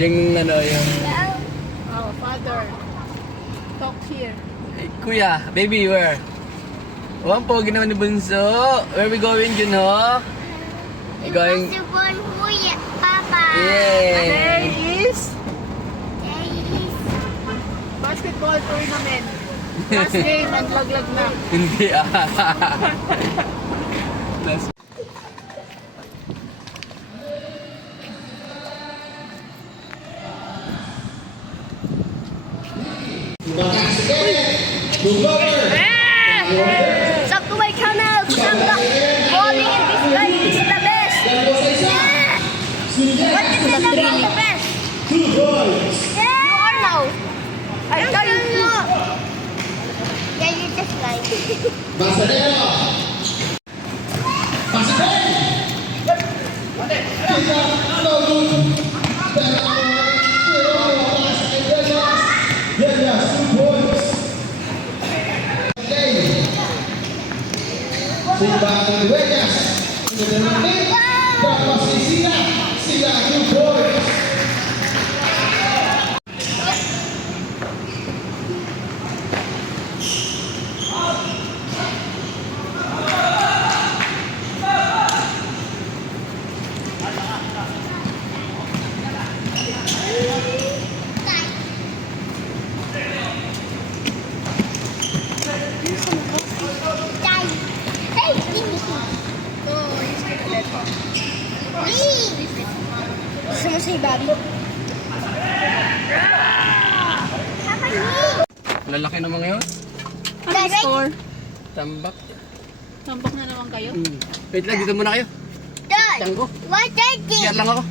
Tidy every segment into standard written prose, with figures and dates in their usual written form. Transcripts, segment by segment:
Yung ano, yung... Oh, father. Talk here. Kuya, baby, where? Oh, ang pogi naman ni Bunso. Where we going, Juno? We going... Papa. Yeah. There is There is basketball tournament. Last game and laglag na. Hindi ah. Stop to my channel. Bowling in this guy is the best. What is it about the best? You are now. I tell you. Yeah, you just like. Simbang Vegas, berapa sila 2 points. Gusto mo sa ibabi? Lalaki naman ngayon. Ano score? Tambak. Tambak na naman kayo. Wait lang, dito muna kayo. Dad, Tanggo. what is Share this? lang ako.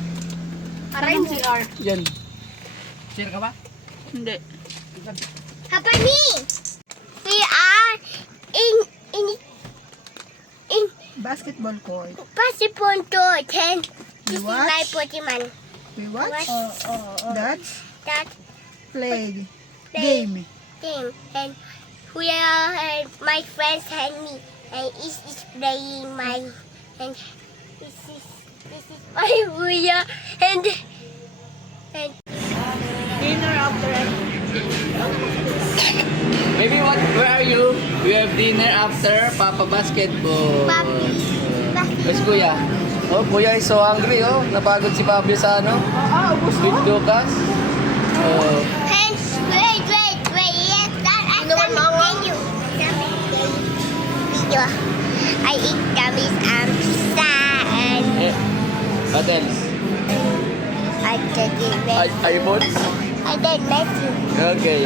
Anong CR? Yan. Share ka ba? Hindi. Papa me. We are in Basketball court. Pasipon to 10. This is What? my Pokemon. We watch. That's That played. play Game. game and we are my friends and me and is playing my and this is my Huya and Dinner after Maybe where are you? We have dinner after Papa Basketball. Papi. Yes, Kuya. Oh, Kuya is so hungry, oh. Napagod si Pablo sa ano? ubos With Lucas. Oh. And wait, yes, that I can tell you. Video. I eat gummies and pizza and Eh. What else? I did it. iPhones? I did Matthew. Okay.